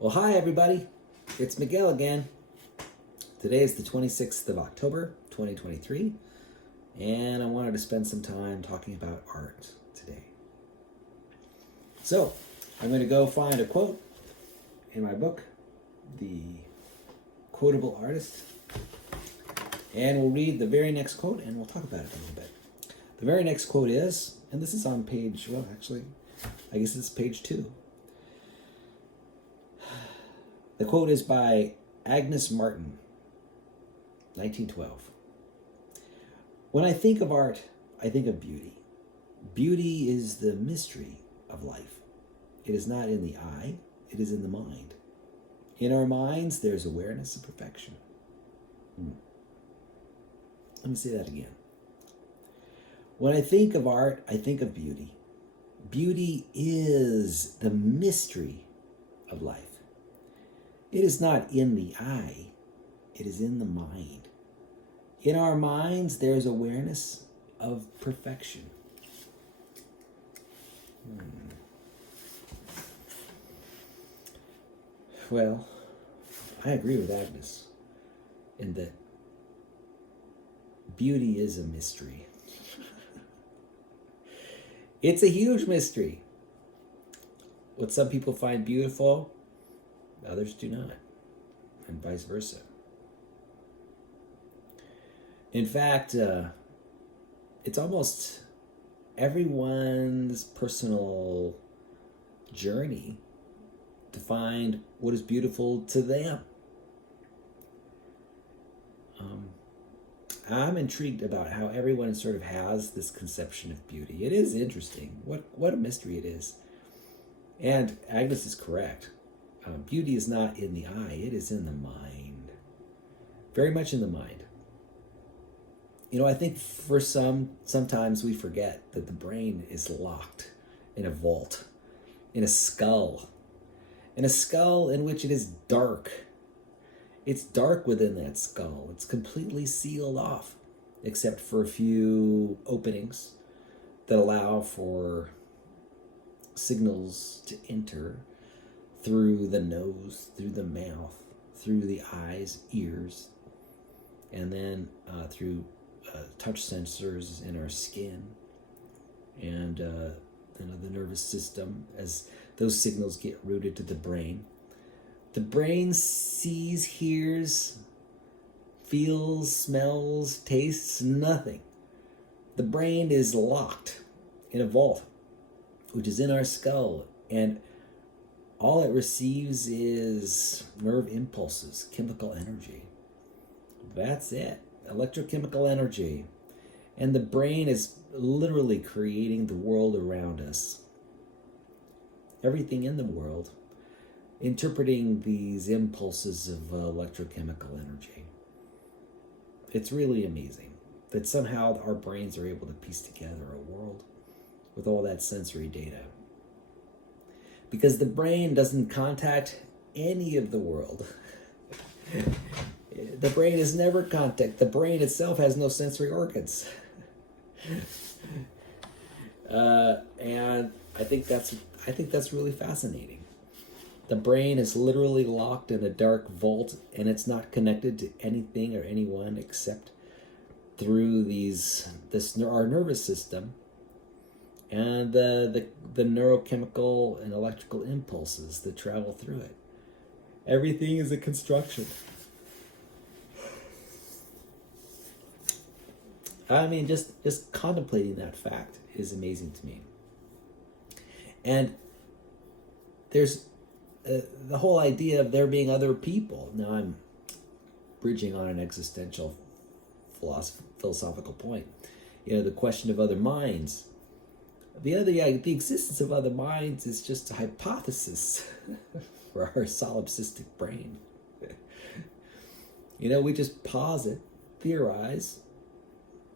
Well, hi everybody. It's Miguel again. Today is the 26th of October, 2023, and I wanted to spend some time talking about art today. So, I'm going to go find a quote in my book, The Quotable Artist, and we'll read the very next quote and we'll talk about it a little bit. The very next quote is, and this is on page, well, actually, I guess it's page 2. The quote is by Agnes Martin, 1912. When I think of art, I think of beauty. Beauty is the mystery of life. It is not in the eye, it is in the mind. In our minds, there's awareness of perfection. Let me say that again. When I think of art, I think of beauty. Beauty is the mystery of life. It is not in the eye, it is in the mind. In our minds, there's awareness of perfection. Well, I agree with Agnes in that beauty is a mystery. It's a huge mystery. What some people find beautiful, others do not, and vice versa. In fact, it's almost everyone's personal journey to find what is beautiful to them. I'm intrigued about how everyone sort of has this conception of beauty. It is interesting. What a mystery it is. And Agnes is correct. Beauty is not in the eye, it is in the mind. Very much in the mind. You know, I think for sometimes we forget that the brain is locked in a vault, in a skull in which it is dark. It's dark within that skull. It's completely sealed off, except for a few openings that allow for signals to enter through the nose, through the mouth, through the eyes, ears, and then through touch sensors in our skin and the nervous system as those signals get routed to the brain. The brain sees, hears, feels, smells, tastes nothing. The brain is locked in a vault, which is in our skull, and all it receives is nerve impulses, chemical energy. That's it, electrochemical energy. And the brain is literally creating the world around us. Everything in the world, interpreting these impulses of electrochemical energy. It's really amazing that somehow our brains are able to piece together a world with all that sensory data. Because the brain doesn't contact any of the world. The brain is never contact. The brain itself has no sensory organs. And I think that's really fascinating. The brain is literally locked in a dark vault, and it's not connected to anything or anyone except through our nervous system and the neurochemical and electrical impulses that travel through it. Everything is a construction. I mean, just contemplating that fact is amazing to me. And there's the whole idea of there being other people. Now I'm bridging on an existential philosophical point. You know, the question of other minds. The existence of other minds is just a hypothesis for our solipsistic brain. You know, we just posit, theorize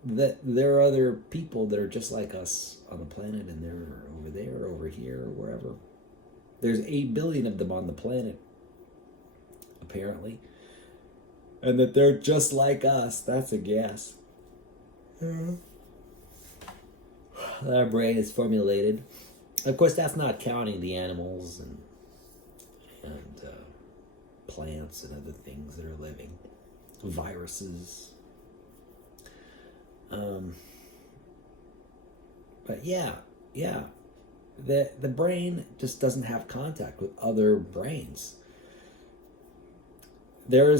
that there are other people that are just like us on the planet, and they're over there, over here, or wherever. There's 8 billion of them on the planet, apparently. And that they're just like us, that's a guess. Our brain is formulated. Of course, that's not counting the animals and plants and other things that are living, viruses. But yeah, the brain just doesn't have contact with other brains. There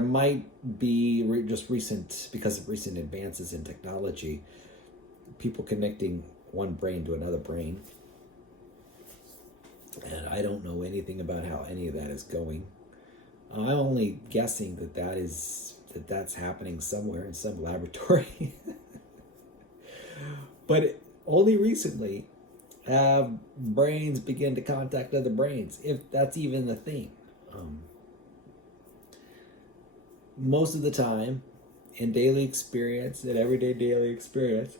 might be just recent, because of recent advances in technology, people connecting one brain to another brain. And I don't know anything about how any of that is going. I'm only guessing that's happening somewhere in some laboratory. But only recently have brains begin to contact other brains, if that's even the thing. Most of the time, in daily experience, in everyday daily experience,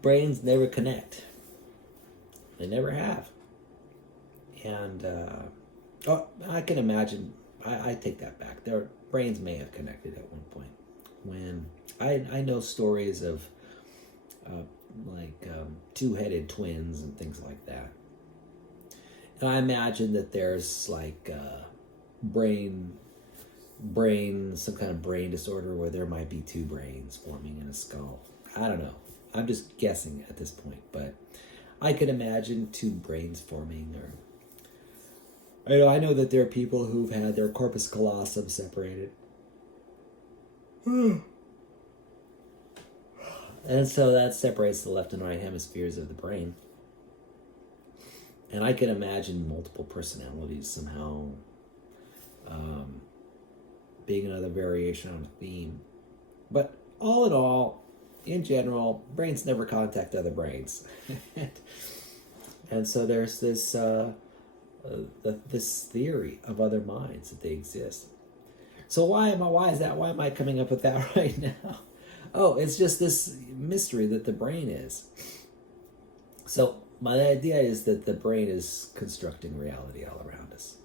brains never connect. They never have. And I can imagine, I take that back. Their brains may have connected at one point. When I know stories of two-headed twins and things like that. And I imagine that there's like some kind of brain disorder where there might be two brains forming in a skull. I don't know. I'm just guessing at this point, but I could imagine two brains forming. Or I know that there are people who've had their corpus callosum separated. And so that separates the left and right hemispheres of the brain. And I can imagine multiple personalities somehow being another variation on a theme. But all in all, in general, brains never contact other brains. And so there's this this theory of other minds, that they exist. So why is that? Why am I coming up with that right now? Oh, it's just this mystery that the brain is. So my idea is that the brain is constructing reality all around us.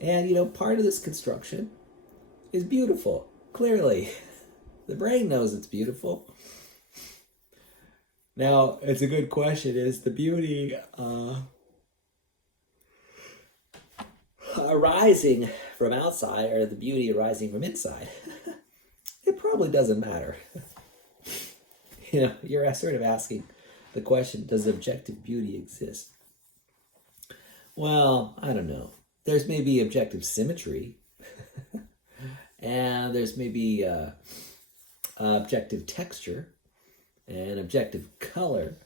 And, part of this construction is beautiful. Clearly, the brain knows it's beautiful. Now, it's a good question. Is the beauty arising from outside, or the beauty arising from inside? It probably doesn't matter. You're sort of asking the question, does objective beauty exist? Well, I don't know. There's maybe objective symmetry. And there's maybe objective texture and objective color.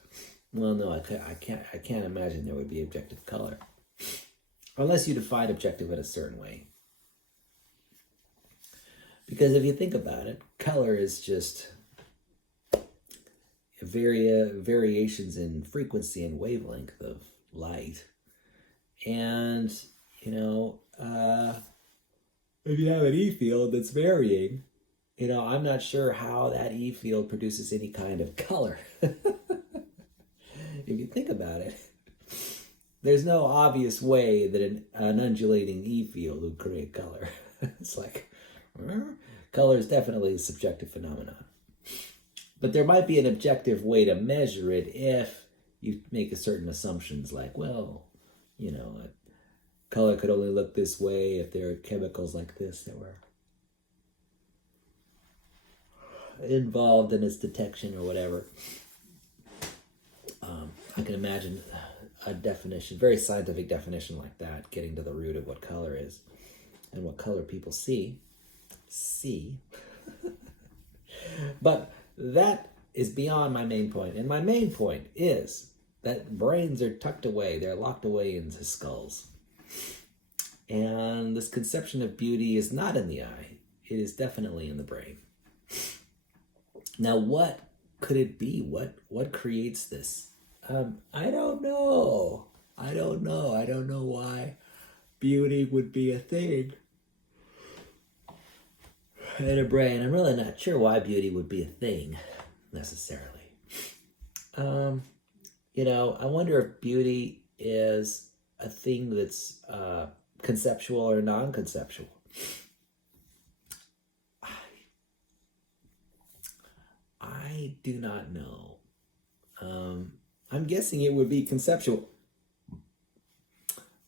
Well, no, I can't imagine there would be objective color. Unless you define objective in a certain way. Because if you think about it, color is just variations in frequency and wavelength of light. And, if you have an E field that's varying, I'm not sure how that E field produces any kind of color. If you think about it, there's no obvious way that an undulating E field would create color. It's like, color is definitely a subjective phenomenon. But there might be an objective way to measure it if you make a certain assumptions like, well, color could only look this way if there are chemicals like this that were involved in its detection or whatever. I can imagine a definition, very scientific definition like that, getting to the root of what color is and what color people see. But that is beyond my main point. And my main point is that brains are tucked away. They're locked away into skulls. And this conception of beauty is not in the eye. It is definitely in the brain. Now, what could it be? What creates this? I don't know. I don't know why beauty would be a thing in a brain. I'm really not sure why beauty would be a thing, necessarily. I wonder if beauty is a thing that's conceptual or non-conceptual. I do not know. I'm guessing it would be conceptual.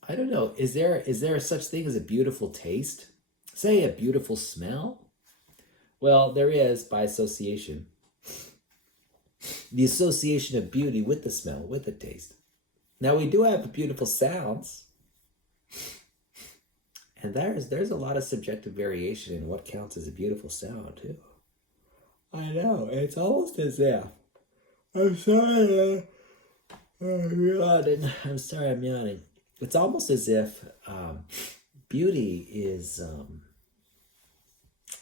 I don't know. Is there such thing as a beautiful taste? Say a beautiful smell? Well, there is by association. The association of beauty with the smell, with the taste. Now we do have beautiful sounds, and there's a lot of subjective variation in what counts as a beautiful sound too. I know. It's almost as if I'm sorry. I'm yawning. I'm sorry. I'm yawning. It's almost as if beauty is.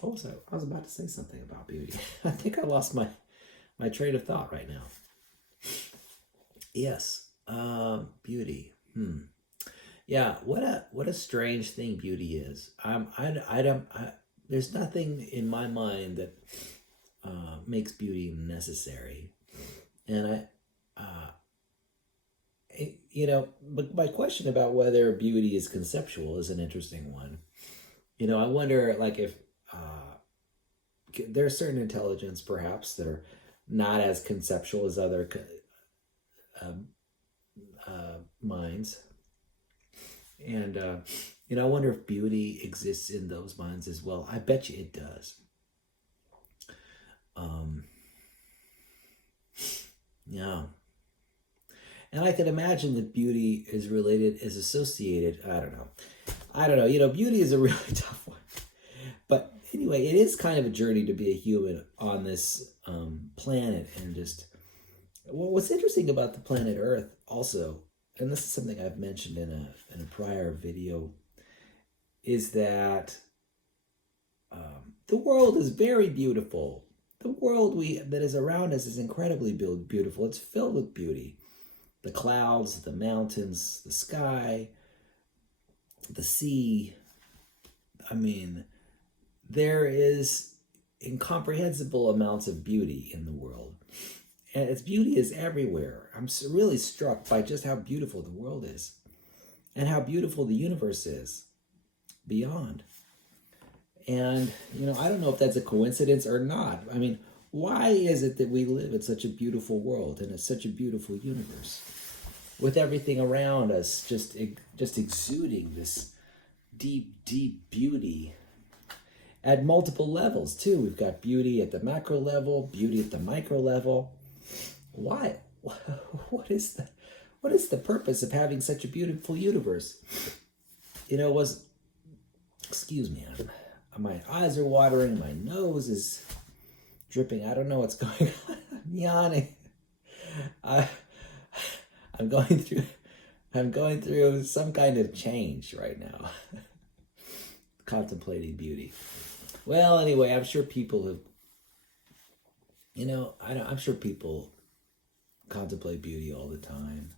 What was I? I was about to say something about beauty. I think I lost my train of thought right now. Yes, beauty. Yeah, what a strange thing beauty is. I don't. There's nothing in my mind that makes beauty necessary, and but my question about whether beauty is conceptual is an interesting one. I wonder, like, if there's certain intelligence, perhaps, that are not as conceptual as other minds, and I wonder if beauty exists in those minds as well. I bet you it does. Yeah. And I can imagine that beauty is associated. I don't know. Beauty is a really tough one. But anyway, it is kind of a journey to be a human on this planet. And just, what's interesting about the planet Earth also, and this is something I've mentioned in a prior video, is that the world is very beautiful. The world that is around us is incredibly beautiful. It's filled with beauty. The clouds, the mountains, the sky, the sea. I mean, there is incomprehensible amounts of beauty in the world. And its beauty is everywhere. I'm really struck by just how beautiful the world is and how beautiful the universe is beyond. And, I don't know if that's a coincidence or not. I mean, why is it that we live in such a beautiful world and it's such a beautiful universe with everything around us just exuding this deep, deep beauty at multiple levels too? We've got beauty at the macro level, beauty at the micro level. Why? What is the purpose of having such a beautiful universe? Excuse me, my eyes are watering, my nose is dripping. I don't know what's going on. I'm yawning. I'm going through some kind of change right now. Contemplating beauty. Well, anyway, I'm sure people have, I'm sure people contemplate beauty all the time.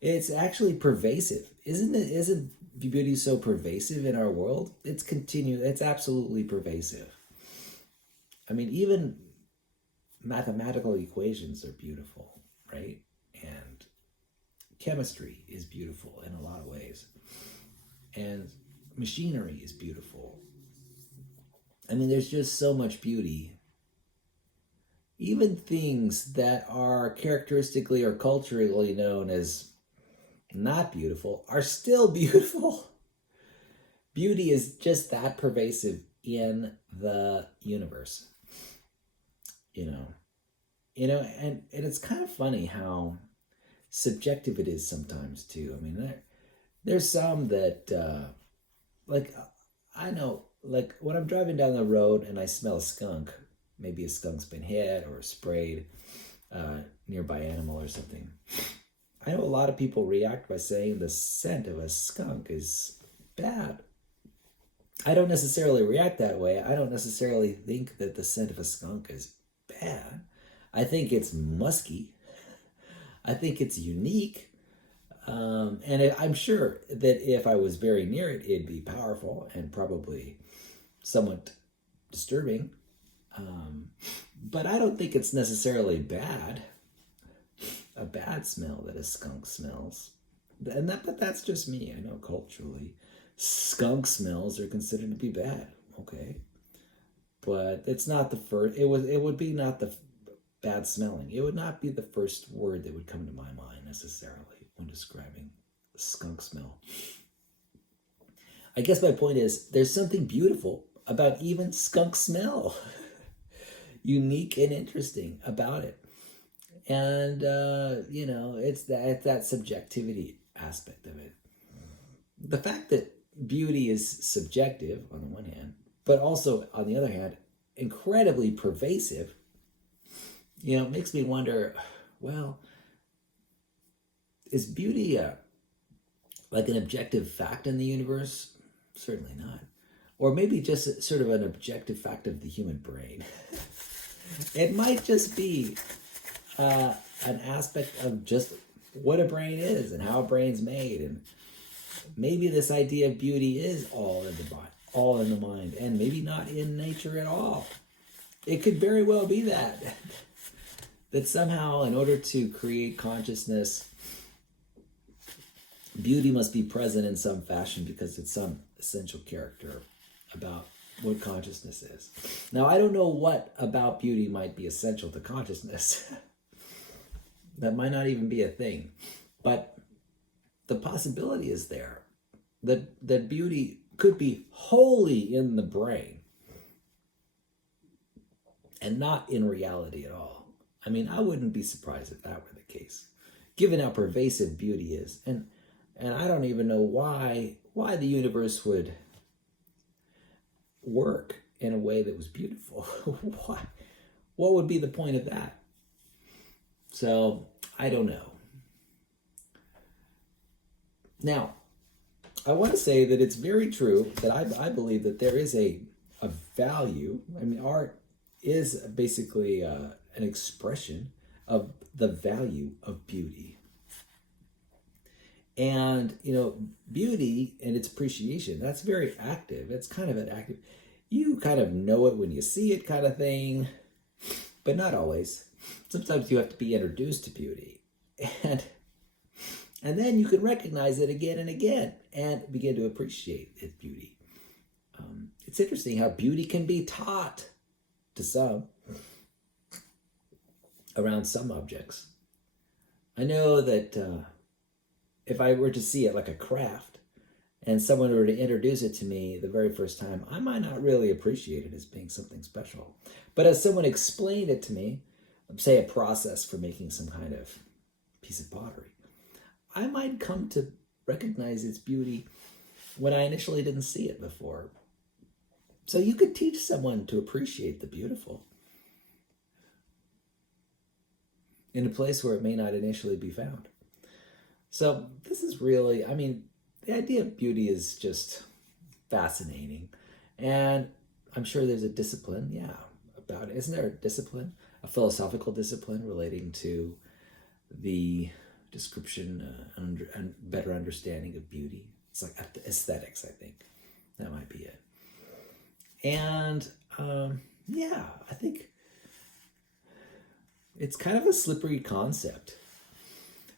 It's actually pervasive, isn't it? Isn't beauty so pervasive in our world? It's absolutely pervasive. I mean, even mathematical equations are beautiful, right? And chemistry is beautiful in a lot of ways. And machinery is beautiful. I mean, there's just so much beauty. Even things that are characteristically or culturally known as not beautiful are still beautiful. Beauty is just that pervasive in the universe. And it's kind of funny how subjective it is sometimes too. I mean, there's some that, I know, like when I'm driving down the road and I smell a skunk, maybe a skunk's been hit or sprayed, nearby animal or something. I know a lot of people react by saying the scent of a skunk is bad. I don't necessarily react that way. I don't necessarily think that the scent of a skunk is bad. I think it's musky. I think it's unique. And I'm sure that if I was very near it, it'd be powerful and probably somewhat disturbing. But I don't think it's necessarily bad. A bad smell that a skunk smells. But that's just me. I know culturally skunk smells are considered to be bad. Okay. But it's not the first. It would be not the bad smelling. It would not be the first word that would come to my mind necessarily when describing skunk smell. I guess my point is there's something beautiful about even skunk smell. Unique and interesting about it. And, it's that subjectivity aspect of it. The fact that beauty is subjective on the one hand, but also on the other hand, incredibly pervasive, makes me wonder, well, is beauty like an objective fact in the universe? Certainly not. Or maybe just sort of an objective fact of the human brain. It might just be an aspect of just what a brain is and how a brain's made. And maybe this idea of beauty is all in the mind, and maybe not in nature at all. It could very well be that somehow, in order to create consciousness, beauty must be present in some fashion because it's some essential character about what consciousness is. Now, I don't know what about beauty might be essential to consciousness. That might not even be a thing. But the possibility is there that beauty could be wholly in the brain and not in reality at all. I mean, I wouldn't be surprised if that were the case, given how pervasive beauty is. And I don't even know why the universe would work in a way that was beautiful. Why? What would be the point of that? So, I don't know. Now, I want to say that it's very true that I believe that there is a value. I mean, art is basically an expression of the value of beauty. And, beauty and its appreciation, that's very active. It's kind of an active, you kind of know it when you see it kind of thing, but not always. Sometimes you have to be introduced to beauty. And then you can recognize it again and again and begin to appreciate its beauty. It's interesting how beauty can be taught to some around some objects. I know that if I were to see it like a craft and someone were to introduce it to me the very first time, I might not really appreciate it as being something special. But as someone explained it to me, say a process for making some kind of piece of pottery, I might come to recognize its beauty when I initially didn't see it before. So you could teach someone to appreciate the beautiful in a place where it may not initially be found. So this is really, the idea of beauty is just fascinating. And I'm sure there's a discipline, about it. Isn't there a discipline, a philosophical discipline relating to the description and better understanding of beauty? It's like aesthetics, I think. That might be it. And I think it's kind of a slippery concept.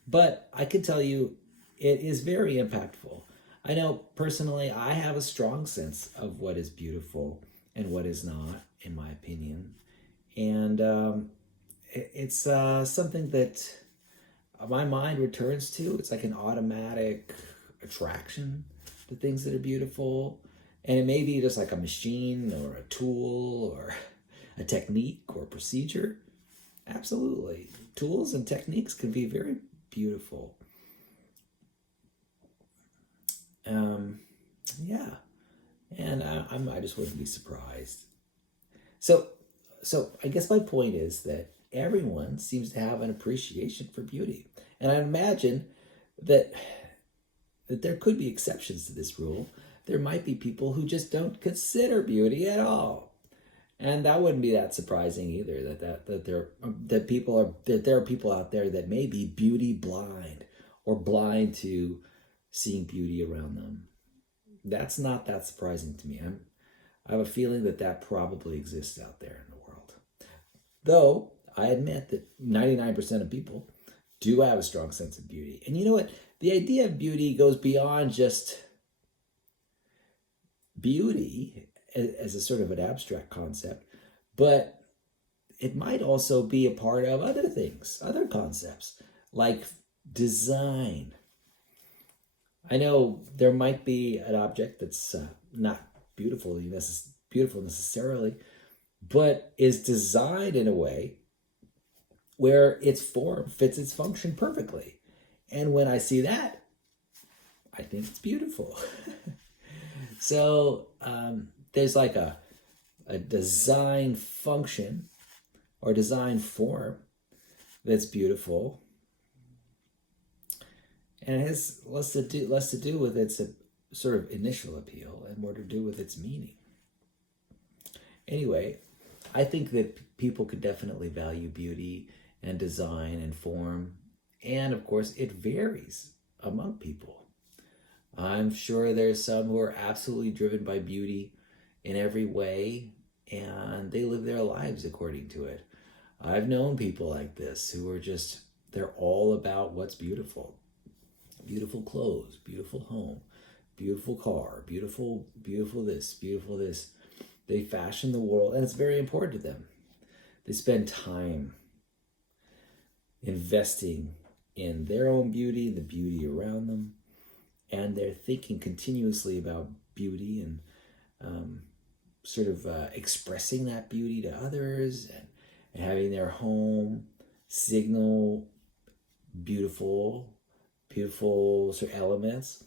But I can tell you, it is very impactful. I know personally, I have a strong sense of what is beautiful and what is not, in my opinion. And it's something that my mind returns to. It's like an automatic attraction to things that are beautiful. And it may be just like a machine or a tool or a technique or procedure. Absolutely. Tools and techniques can be very beautiful. And I just wouldn't be surprised. So I guess my point is that everyone seems to have an appreciation for beauty. And I imagine that there could be exceptions to this rule. There might be people who just don't consider beauty at all. And that wouldn't be that surprising either, that there are people out there that may be beauty blind or blind to seeing beauty around them. That's not that surprising to me. I have a feeling that probably exists out there in the world. Though I admit that 99% of people do have a strong sense of beauty. And you know what? The idea of beauty goes beyond just beauty as a sort of an abstract concept, but it might also be a part of other things, other concepts like design I know there might be an object that's not beautiful necessarily, but is designed in a way where its form fits its function perfectly. And when I see that, I think it's beautiful. So there's like a design function or design form that's beautiful, and it has less to do with its sort of initial appeal and more to do with its meaning. Anyway, I think that people could definitely value beauty and design and form, and of course it varies among people. I'm sure there's some who are absolutely driven by beauty in every way, and they live their lives according to it. I've known people like this who are they're all about what's beautiful. Beautiful clothes, beautiful home, beautiful car, beautiful this, beautiful this. They fashion the world, and it's very important to them. They spend time investing in their own beauty, the beauty around them, and they're thinking continuously about beauty and expressing that beauty to others, and having their home signal beautiful sort of elements.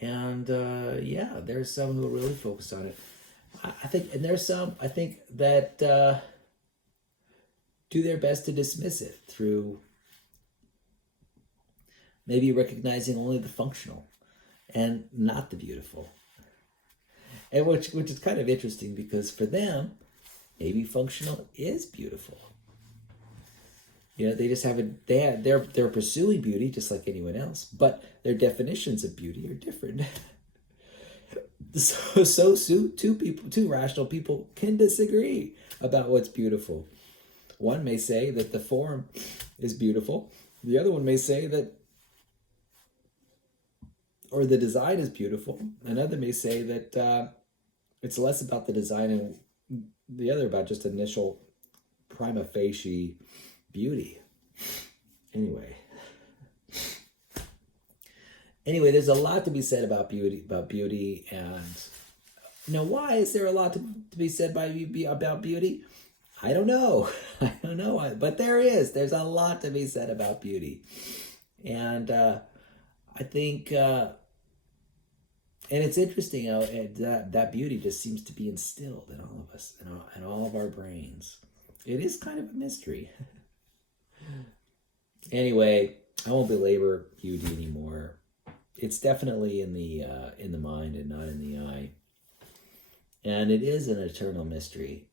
And there's some who are really focused on it. I think, and there's some I think that do their best to dismiss it through maybe recognizing only the functional and not the beautiful. And which is kind of interesting, because for them, maybe functional is beautiful. They just they're pursuing beauty just like anyone else, but their definitions of beauty are different. So two rational people can disagree about what's beautiful. One may say that the form is beautiful. The other one may say that, or the design is beautiful. Another may say that it's less about the design and the other about just initial prima facie beauty. Anyway, there's a lot to be said about beauty, and why is there a lot to be said about beauty? I don't know. But there's a lot to be said about beauty. And I think, and it's interesting how that beauty just seems to be instilled in all of us, in all of our brains. It is kind of a mystery. Anyway, I won't belabor beauty anymore. It's definitely in the mind and not in the eye. And it is an eternal mystery.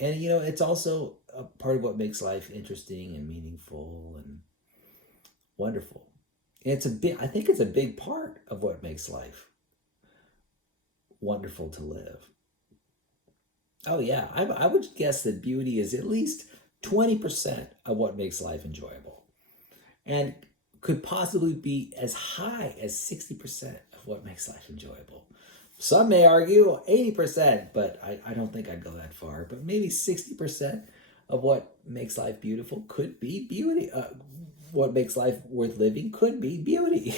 And it's also a part of what makes life interesting and meaningful and wonderful. And I think it's a big part of what makes life wonderful to live. Oh yeah, I would guess that beauty is at least 20% of what makes life enjoyable, and could possibly be as high as 60% of what makes life enjoyable. Some may argue 80%, but I don't think I'd go that far. But maybe 60% of what makes life beautiful could be beauty. What makes life worth living could be beauty.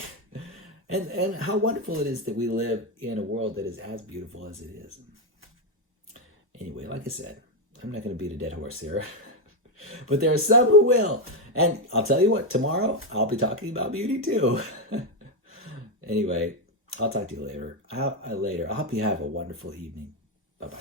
And how wonderful it is that we live in a world that is as beautiful as it is. Anyway, like I said, I'm not going to beat a dead horse here. But there are some who will. And I'll tell you what, tomorrow I'll be talking about beauty too. Anyway, I'll talk to you later. I hope you have a wonderful evening. Bye-bye.